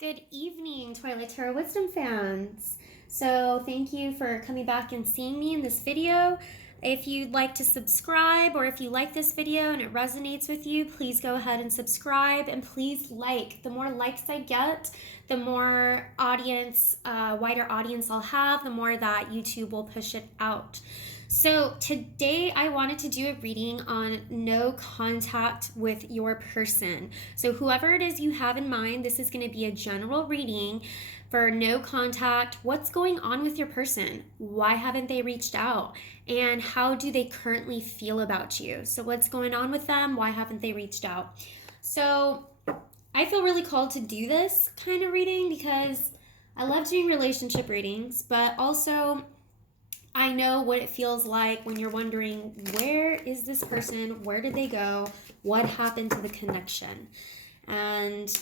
Good evening, Twilight Tarot Wisdom fans. So thank you for coming back and seeing me in this video. If you'd like to subscribe, or if you like this video and it resonates with you, please go ahead and subscribe, and please like. The more likes I get, the more audience, wider audience I'll have, the more that YouTube will push it out. So today I wanted to do a reading on no contact with your person. So whoever it is you have in mind, this is going to be a general reading for no contact. What's going on with your person? Why haven't they reached out? And how do they currently feel about you? So what's going on with them? Why haven't they reached out? So I feel really called to do this kind of reading because I love doing relationship readings, but also I know what it feels like when you're wondering, where is this person? Where did they go? What happened to the connection? And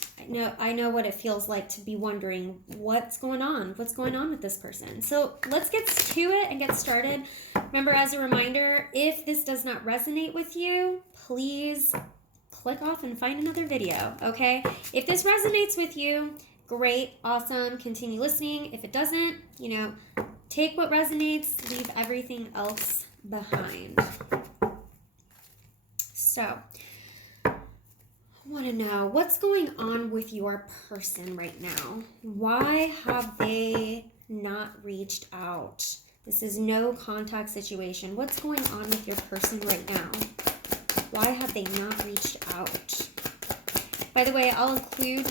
I know what it feels like to be wondering, what's going on? What's going on with this person? So let's get to it and get started. Remember, as a reminder, if this does not resonate with you, please click off and find another video, okay? If this resonates with you, great, awesome, continue listening. If it doesn't, take what resonates, leave everything else behind. So, I want to know what's going on with your person right now. Why have they not reached out? This is no contact situation. What's going on with your person right now? Why have they not reached out? By the way, I'll include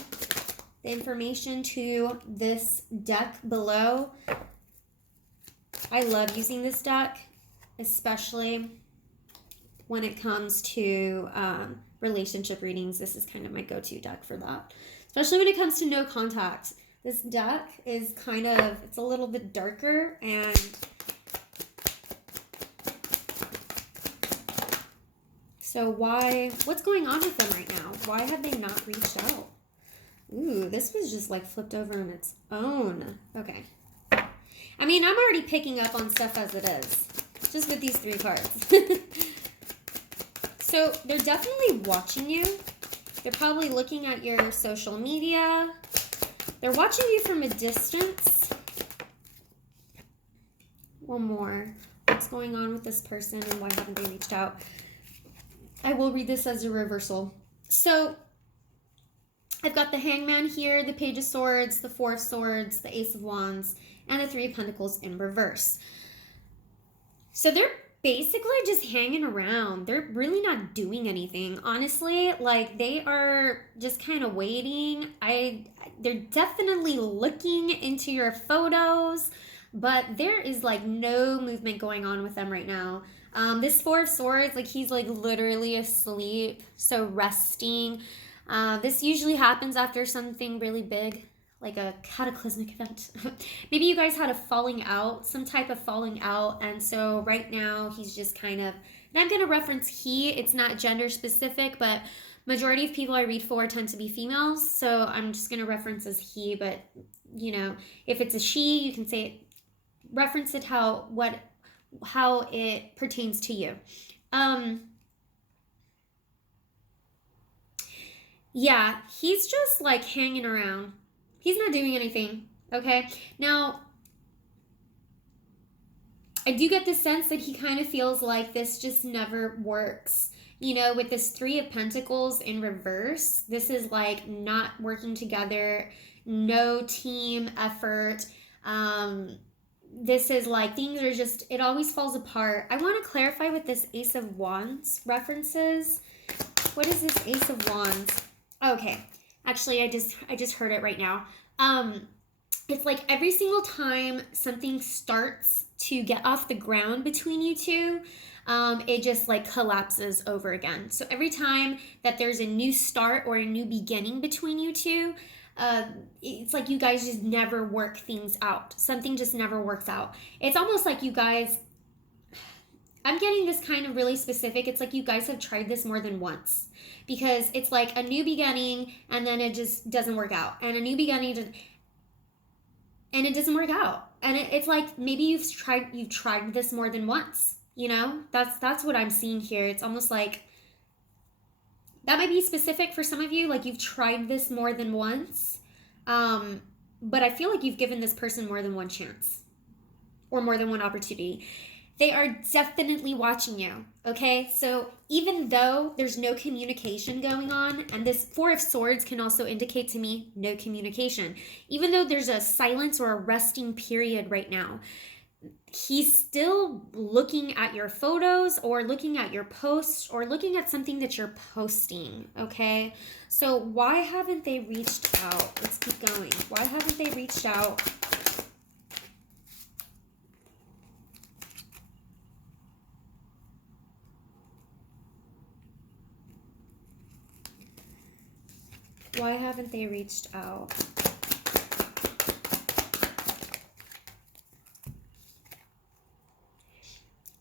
the information to this deck below. I love using this deck, especially when it comes to relationship readings. This is kind of my go-to deck for that, especially when it comes to no contact. This deck is it's a little bit darker, and so what's going on with them right now? Why have they not reached out? Ooh, this was just like flipped over on its own. Okay. I mean, I'm already picking up on stuff as it is, just with these 3 cards. So they're definitely watching you. They're probably looking at your social media. They're watching you from a distance. One more. What's going on with this person and why haven't they reached out? I will read this as a reversal. So I've got the Hangman here, the Page of Swords, the Four of Swords, the Ace of Wands, and the Three of Pentacles in reverse. So they're basically just hanging around. They're really not doing anything, honestly. Like, they are just kind of waiting. They're definitely looking into your photos, but there is like no movement going on with them right now. This Four of Swords, like, he's like literally asleep, so resting. This usually happens after something really big, like a cataclysmic event. Maybe you guys had a falling out, some type of falling out, and so right now he's just kind of, and I'm going to reference he, it's not gender specific, but majority of people I read for tend to be females, so I'm just going to reference as he, but if it's a she, you can say it, reference it how it pertains to you. Yeah, he's just like hanging around. He's not doing anything, okay? Now, I do get the sense that he kind of feels like this just never works. With this Three of Pentacles in reverse, this is like not working together, no team effort. This is like things are just, it always falls apart. I want to clarify with this Ace of Wands references. What is this Ace of Wands? Okay, actually, I just heard it right now. It's like every single time something starts to get off the ground between you two, it just like collapses over again. So every time that there's a new start or a new beginning between you two, it's like you guys just never work things out. Something just never works out. It's almost like you guys, I'm getting this kind of really specific. It's like you guys have tried this more than once, because it's like a new beginning and then it just doesn't work out, and a new beginning and it doesn't work out, and it's like maybe you've tried this more than once. That's what I'm seeing here. It's almost like that might be specific for some of you, like you've tried this more than once, But I feel like you've given this person more than one chance or more than one opportunity. They are definitely watching you, okay? So even though there's no communication going on, and this Four of Swords can also indicate to me no communication, even though there's a silence or a resting period right now, he's still looking at your photos or looking at your posts or looking at something that you're posting, okay? So why haven't they reached out? Let's keep going. Why haven't they reached out? Why haven't they reached out?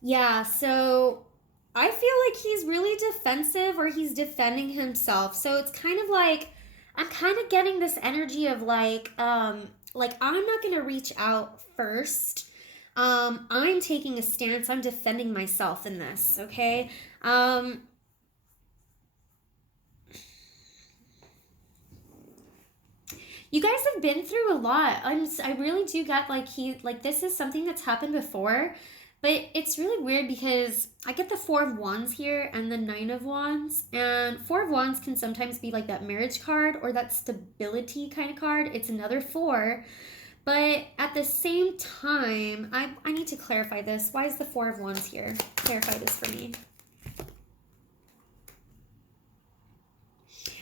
Yeah, so I feel like he's really defensive or he's defending himself. So it's kind of like, I'm kind of getting this energy of like I'm not going to reach out first. I'm taking a stance. I'm defending myself in this, okay? You guys have been through a lot. I really do get like this is something that's happened before, but it's really weird because I get the Four of Wands here and the Nine of Wands, and Four of Wands can sometimes be like that marriage card or that stability kind of card. It's another four, but at the same time, I need to clarify this. Why is the Four of Wands here? Clarify this for me.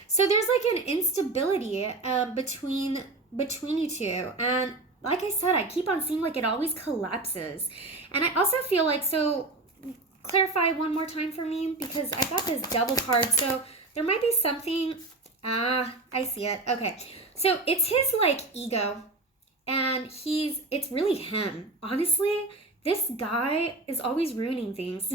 So there's like an instability between you two, and like I said, I keep on seeing like it always collapses, and I also feel like, so clarify one more time for me because I got this Devil card, so there might be something. I see it. Okay, so it's his like ego, and it's really him. Honestly, this guy is always ruining things.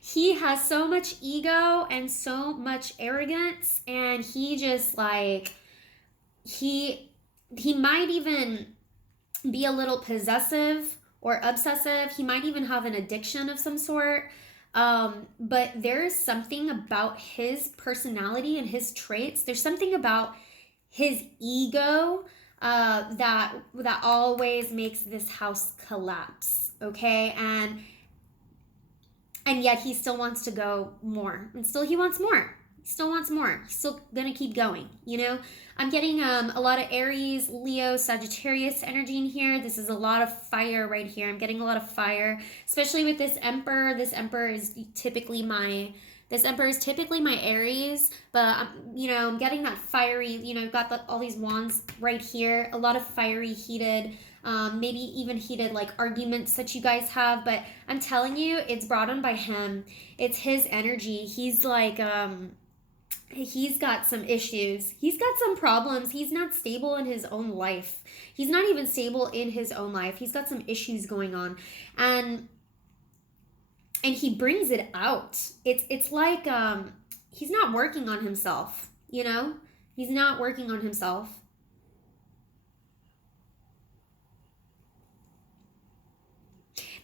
He has so much ego and so much arrogance, and he just like he might even be a little possessive or obsessive. He might even have an addiction of some sort. But there's something about his personality and his traits. There's something about his ego that always makes this house collapse. Okay, and yet he still wants to go more, and still he wants more. He still wants more. He's still gonna keep going, you know? I'm getting a lot of Aries, Leo, Sagittarius energy in here. This is a lot of fire right here. I'm getting a lot of fire, especially with this Emperor. This Emperor is typically my Aries, but you know, I'm getting that fiery, you know, got all these wands right here. A lot of fiery, heated, maybe even heated like arguments that you guys have, but I'm telling you, it's brought on by him. It's his energy. He's like, he's got some issues. He's got some problems. He's not stable in his own life. He's not even stable in his own life. He's got some issues going on, and he brings it out. It's like he's not working on himself, you know? He's not working on himself.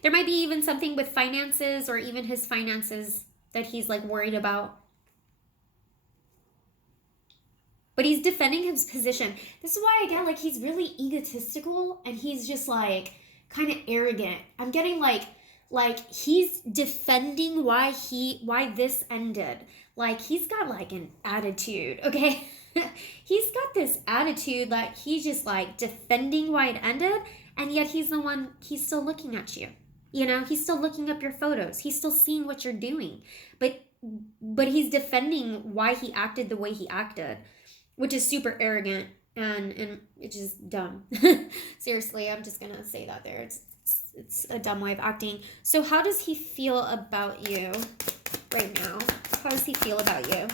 There might be even something with finances or even his finances that he's like worried about. But he's defending his position. This is why I get like he's really egotistical and he's just like kind of arrogant. I'm getting like he's defending why this ended. Like he's got like an attitude, okay? He's got this attitude that he's just like defending why it ended, and yet he's still looking at you. You know, he's still looking up your photos. He's still seeing what you're doing. But he's defending why he acted the way he acted, which is super arrogant and it's just dumb. Seriously, I'm just going to say that there. It's a dumb way of acting. So how does he feel about you right now? How does he feel about you?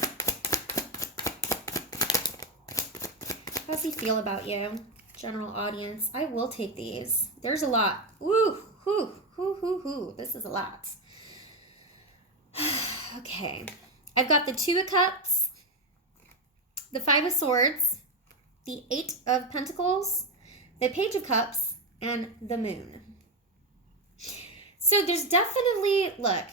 How does he feel about you? General audience. I will take these. There's a lot. Ooh, hoo. This is a lot. Okay. I've got the Two of Cups, the Five of Swords, the Eight of Pentacles, the Page of Cups, and the Moon. So there's definitely, look,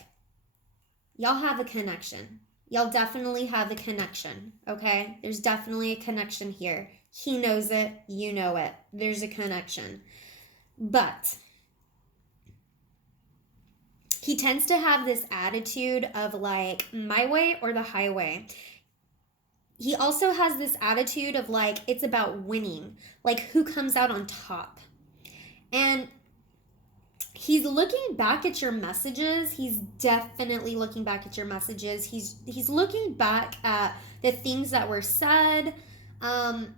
y'all have a connection. Y'all definitely have a connection, okay? There's definitely a connection here. He knows it, you know it. There's a connection. But he tends to have this attitude of like, my way or the highway. He also has this attitude of like, it's about winning, like who comes out on top. And he's looking back at your messages. He's definitely looking back at your messages. He's looking back at the things that were said. I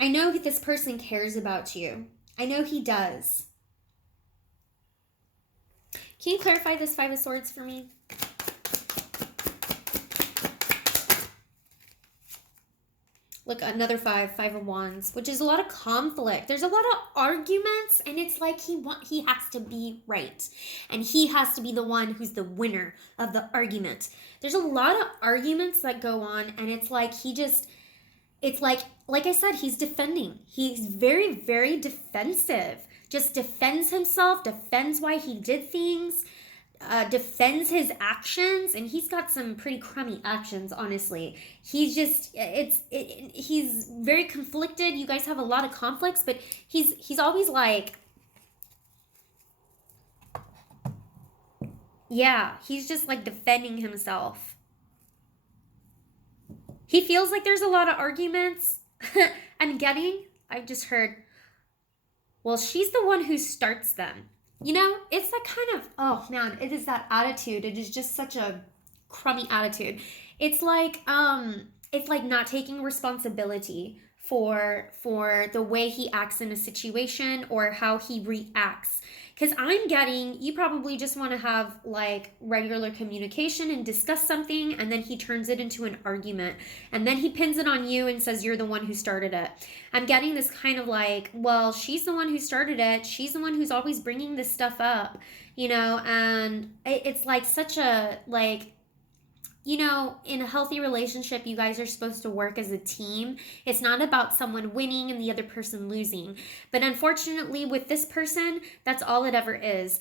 know this person cares about you. I know he does. Can you clarify this Five of Swords for me? Look, another Five of Wands, which is a lot of conflict. There's a lot of arguments, and it's like he has to be right. And he has to be the one who's the winner of the argument. There's a lot of arguments that go on, and it's like it's like I said, he's defending. He's very, very defensive. Just defends himself, defends why he did things, defends his actions, and he's got some pretty crummy actions, honestly. He's just, he's very conflicted. You guys have a lot of conflicts, but he's always like, yeah, he's just like defending himself. He feels like there's a lot of arguments. I've just heard, well, she's the one who starts them. You know, it's that kind of, oh man, it is that attitude. It is just such a crummy attitude. It's like not taking responsibility for the way he acts in a situation or how he reacts. Because I'm getting, you probably just want to have like regular communication and discuss something, and then he turns it into an argument. And then he pins it on you and says you're the one who started it. I'm getting this kind of like, well, she's the one who started it. She's the one who's always bringing this stuff up, you know, and it's like such a, like, you know, in a healthy relationship, you guys are supposed to work as a team. It's not about someone winning and the other person losing. But unfortunately, with this person, that's all it ever is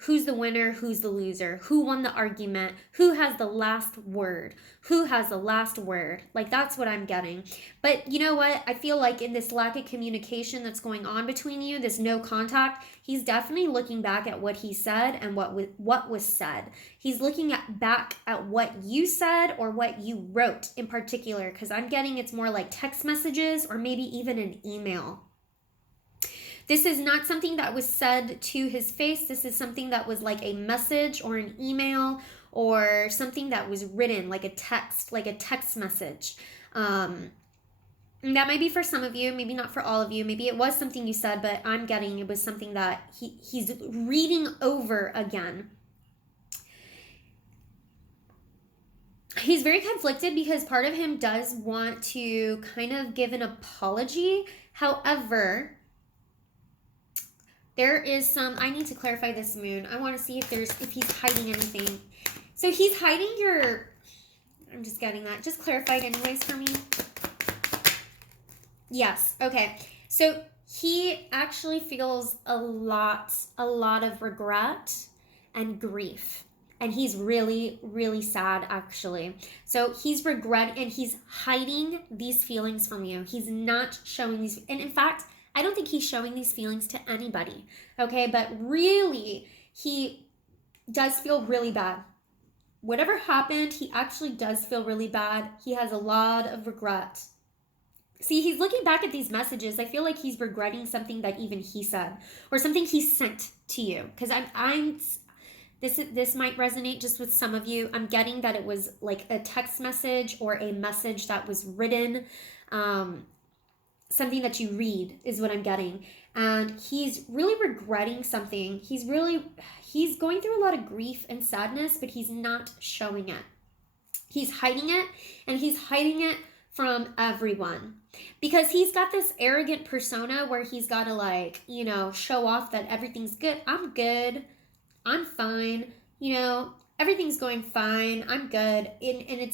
who's the winner, who's the loser, who won the argument, who has the last word, who has the last word. Like, that's what I'm getting. But you know what? I feel like in this lack of communication that's going on between you, this no contact, he's definitely looking back at what he said and what was said. He's looking back at what you said or what you wrote in particular, because I'm getting it's more like text messages or maybe even an email. This is not something that was said to his face. This is something that was like a message or an email or something that was written, like a text message. That might be for some of you, maybe not for all of you. Maybe it was something you said, but I'm getting it was something that he's reading over again. He's very conflicted because part of him does want to kind of give an apology. However, there is I need to clarify this moon. I want to see if he's hiding anything. So he's hiding I'm just getting that. Just clarify it anyways for me. Yes. Okay. So he actually feels a lot of regret and grief. And he's really, really sad, actually. So he's regretting and he's hiding these feelings from you. He's not showing these. And in fact, I don't think he's showing these feelings to anybody. Okay. But really, he does feel really bad. Whatever happened, he actually does feel really bad. He has a lot of regret. See, he's looking back at these messages. I feel like he's regretting something that even he said or something he sent to you. Because this might resonate just with some of you. I'm getting that it was like a text message or a message that was written. Something that you read is what I'm getting. And he's really regretting something. He's going through a lot of grief and sadness, but he's not showing it. He's hiding it, and he's hiding it from everyone. Because he's got this arrogant persona where he's got to like, you know, show off that everything's good. I'm good. I'm fine. You know, everything's going fine. I'm good. And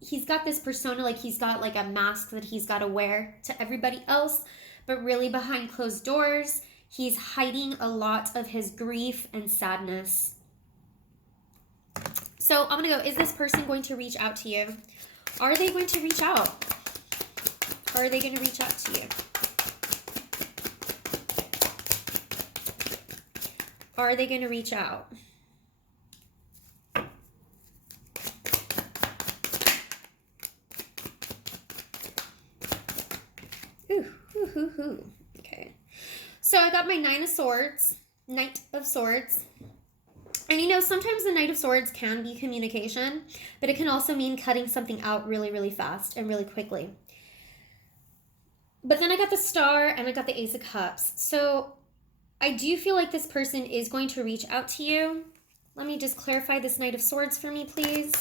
he's got this persona like he's got like a mask that he's got to wear to everybody else. But really behind closed doors, he's hiding a lot of his grief and sadness. So I'm going to go, is this person going to reach out to you? Are they going to reach out? Are they going to reach out to you? Are they going to reach out? Okay. So I got my Knight of Swords. And you know, sometimes the Knight of Swords can be communication, but it can also mean cutting something out really, really fast and really quickly. But then I got the Star and I got the Ace of Cups. So I do feel like this person is going to reach out to you. Let me just clarify this Knight of Swords for me, please.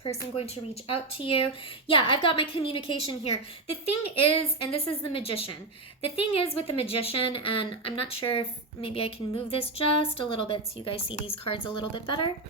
Person going to reach out to you. Yeah, I've got my communication here. The thing is, and this is the Magician. The thing is with the Magician, and I'm not sure if maybe I can move this just a little bit so you guys see these cards a little bit better.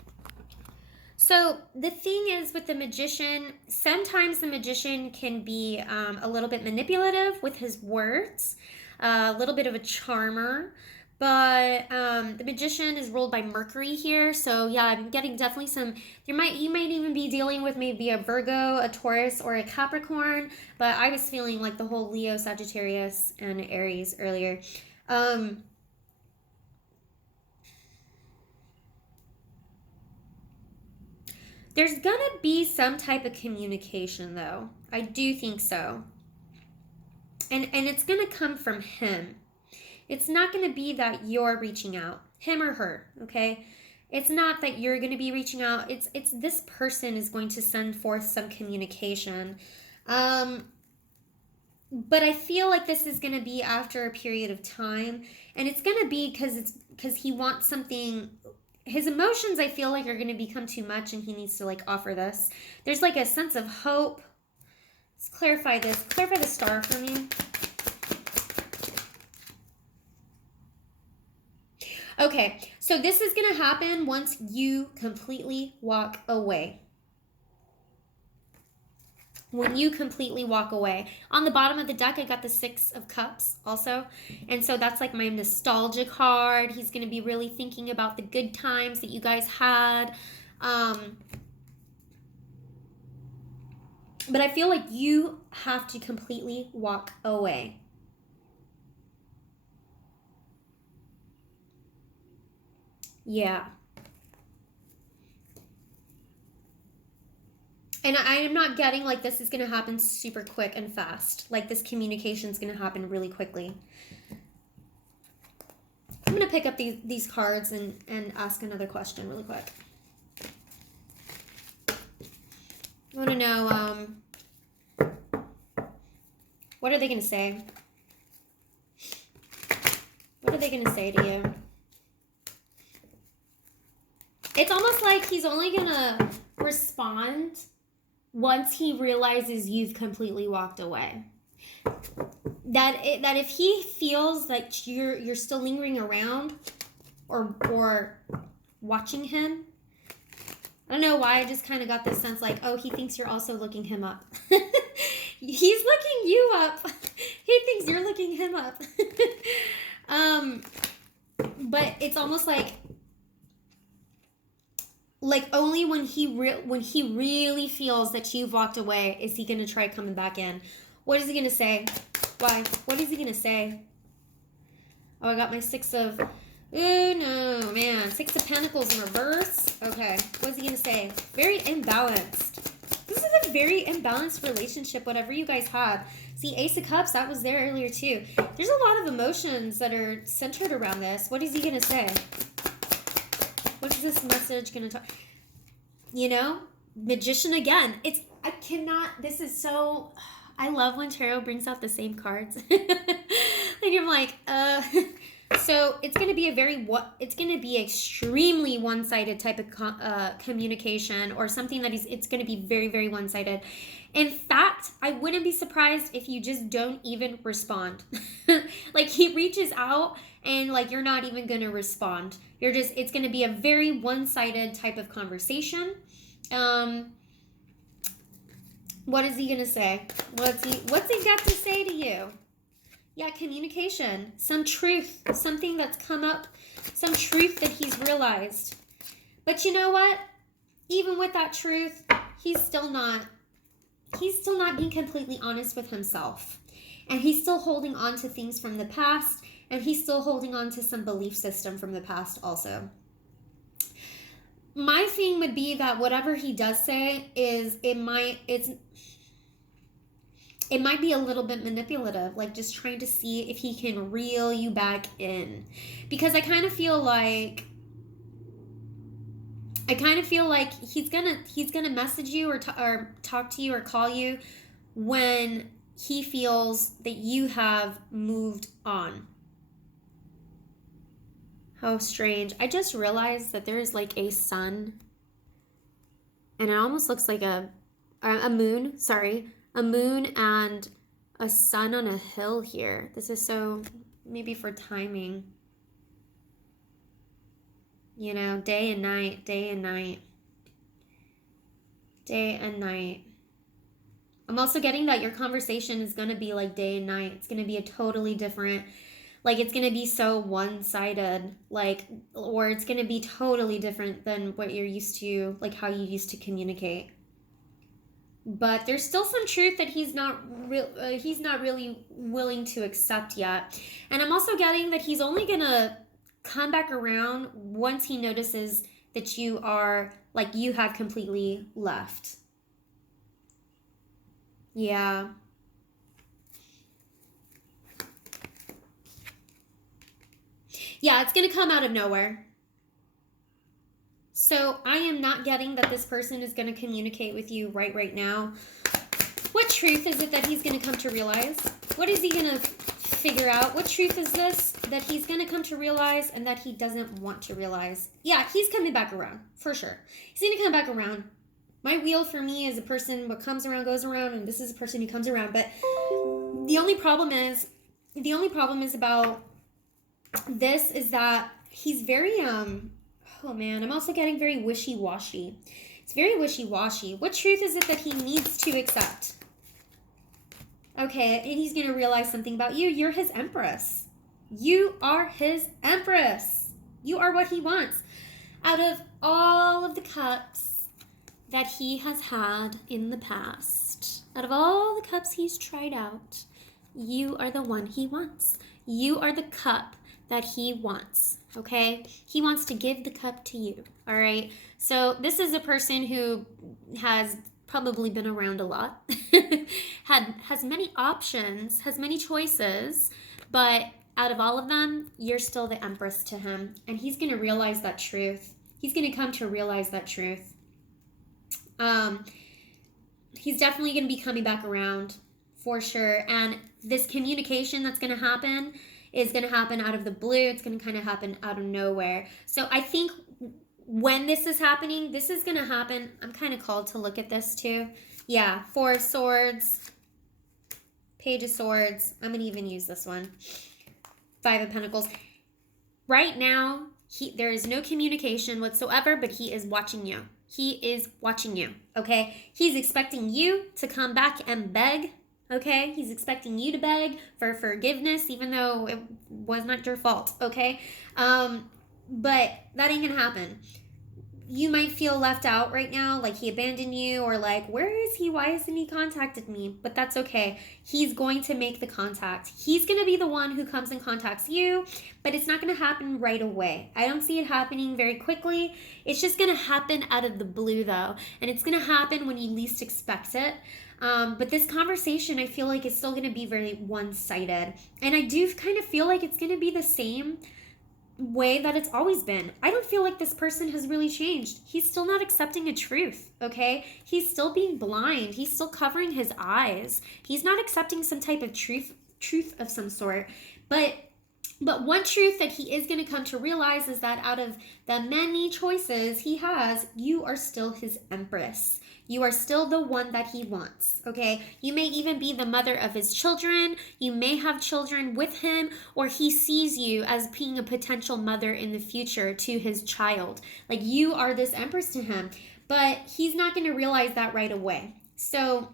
So the thing is with the Magician, sometimes the Magician can be a little bit manipulative with his words, a little bit of a charmer. But the Magician is ruled by Mercury here. So yeah, I'm getting definitely some, you might even be dealing with maybe a Virgo, a Taurus, or a Capricorn. But I was feeling like the whole Leo, Sagittarius, and Aries earlier. There's gonna be some type of communication though. I do think so. And it's gonna come from him. It's not going to be that you're reaching out, him or her, okay? It's not that you're going to be reaching out. It's this person is going to send forth some communication. But I feel like this is going to be after a period of time. And it's going to be because he wants something. His emotions, I feel like, are going to become too much and he needs to, like, offer this. There's, like, a sense of hope. Let's clarify this. Clarify the Star for me. Okay, so this is going to happen once you completely walk away. When you completely walk away. On the bottom of the deck, I got the Six of Cups also. And so that's like my nostalgia card. He's going to be really thinking about the good times that you guys had. But I feel like you have to completely walk away. Yeah. And I am not getting like this is going to happen super quick and fast. Like this communication is going to happen really quickly. I'm going to pick up these cards and ask another question really quick. I want to know, what are they going to say? What are they going to say to you? It's almost like he's only going to respond once he realizes you've completely walked away. That if he feels like you're still lingering around or watching him, I don't know why, I just kind of got this sense like, oh, he thinks you're also looking him up. He's looking you up. He thinks you're looking him up. But it's almost like only when he really feels that you've walked away is he going to try coming back in. What is he going to say? Why? What is he going to say? Oh, I got my Six of... Oh, no, man. Six of Pentacles in reverse. Okay. What is he going to say? Very imbalanced. This is a very imbalanced relationship, whatever you guys had. See, Ace of Cups, that was there earlier, too. There's a lot of emotions that are centered around this. What is he going to say? What is this message going to talk? You know, Magician again. This is so, I love when tarot brings out the same cards. Like I'm like, so it's going to be it's going to be extremely one-sided type of communication, or something that it's going to be very, very one-sided. In fact, I wouldn't be surprised if you just don't even respond. Like he reaches out and like you're not even going to respond. It's going to be a very one-sided type of conversation. What is he going to say? What's he got to say to you? Yeah, communication, some truth, something that's come up, some truth that he's realized. But you know what? Even with that truth, he's still not being completely honest with himself. And he's still holding on to things from the past, and he's still holding on to some belief system from the past also. My thing would be that whatever he does say is it might be a little bit manipulative, like just trying to see if he can reel you back in. Because I kind of feel like he's gonna message you or talk to you or call you when he feels that you have moved on. How strange. I just realized that there's like a sun, and it almost looks like a moon. Sorry, a moon and a sun on a hill here. This is so, maybe for timing. You know, day and night, day and night, day and night. I'm also getting that your conversation is going to be like day and night. It's going to be a totally different, like it's going to be so one-sided, like, or it's going to be totally different than what you're used to, like how you used to communicate. But there's still some truth that he's not really willing to accept yet. And I'm also getting that he's only going to come back around once he notices that you are, like, you have completely left. Yeah. Yeah, it's going to come out of nowhere. So I am not getting that this person is going to communicate with you right now. What truth is it that he's going to come to realize? What is he going to figure out? What truth is this that he's going to come to realize and that he doesn't want to realize? Yeah, he's coming back around, for sure. He's going to come back around. My wheel for me is a person what comes around goes around, and this is a person who comes around. But the only problem is about this is that he's very oh man, I'm also getting very wishy-washy. It's very wishy-washy. What truth is it that he needs to accept? Okay, and he's going to realize something about you. You're his empress. You are his empress. You are what he wants. Out of all of the cups that he has had in the past, out of all the cups he's tried out, you are the one he wants. You are the cup that he wants, okay? He wants to give the cup to you, all right? So this is a person who has probably been around a lot, has many options, has many choices, but out of all of them, you're still the empress to him, and he's going to realize that truth. He's going to come to realize that truth. He's definitely going to be coming back around for sure. And this communication that's going to happen is going to happen out of the blue. It's going to kind of happen out of nowhere. So I think when this is happening, this is going to happen. I'm kind of called to look at this too. Yeah, 4 of Swords, Page of Swords. I'm going to even use this one. 5 of Pentacles. Right now, there is no communication whatsoever, but he is watching you. He is watching you, okay? He's expecting you to come back and beg, okay? He's expecting you to beg for forgiveness, even though it was not your fault, okay? But that ain't gonna happen. You might feel left out right now, like he abandoned you, or like, where is he? Why hasn't he contacted me? But that's okay. He's going to make the contact. He's going to be the one who comes and contacts you, but it's not going to happen right away. I don't see it happening very quickly. It's just going to happen out of the blue, though, and it's going to happen when you least expect it. But this conversation, I feel like it's still going to be very one-sided, and I do kind of feel like it's going to be the same way that it's always been. I don't feel like this person has really changed. He's still not accepting a truth, okay? He's still being blind. He's still covering his eyes. He's not accepting some type of truth of some sort. But one truth that he is going to come to realize is that out of the many choices he has, you are still his empress. You are still the one that he wants, okay? You may even be the mother of his children. You may have children with him, or he sees you as being a potential mother in the future to his child. Like, you are this empress to him, but he's not going to realize that right away. So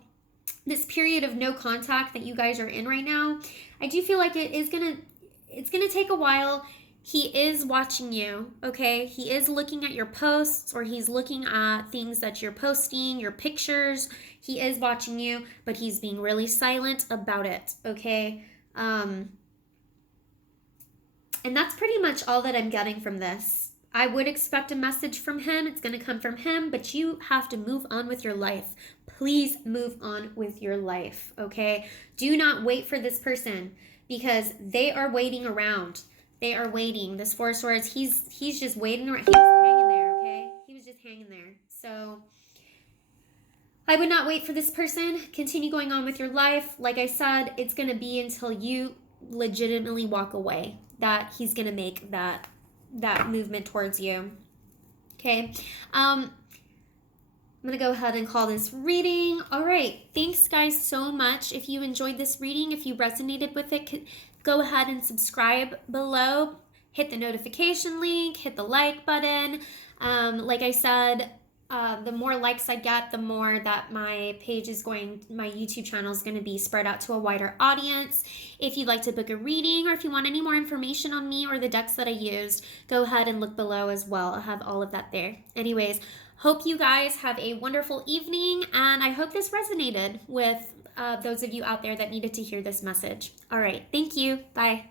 this period of no contact that you guys are in right now, I do feel like it's gonna take a while. He is watching you, okay? He is looking at your posts, or he's looking at things that you're posting, your pictures. He is watching you, but he's being really silent about it, okay? And that's pretty much all that I'm getting from this. I would expect a message from him. It's going to come from him, but you have to move on with your life. Please move on with your life, okay? Do not wait for this person, because they are waiting around. They are waiting. This Four of Swords, he's just waiting around. He was hanging there, okay? He was just hanging there. So I would not wait for this person. Continue going on with your life. Like I said, it's going to be until you legitimately walk away that he's going to make that movement towards you. Okay. I'm going to go ahead and call this reading. All right. Thanks, guys, so much. If you enjoyed this reading, if you resonated with it, go ahead and subscribe below. Hit the notification link. Hit the like button. Like I said, the more likes I get, the more that my YouTube channel is going to be spread out to a wider audience. If you'd like to book a reading, or if you want any more information on me or the decks that I used, go ahead and look below as well. I'll have all of that there. Anyways, hope you guys have a wonderful evening, and I hope this resonated with those of you out there that needed to hear this message. All right, thank you. Bye.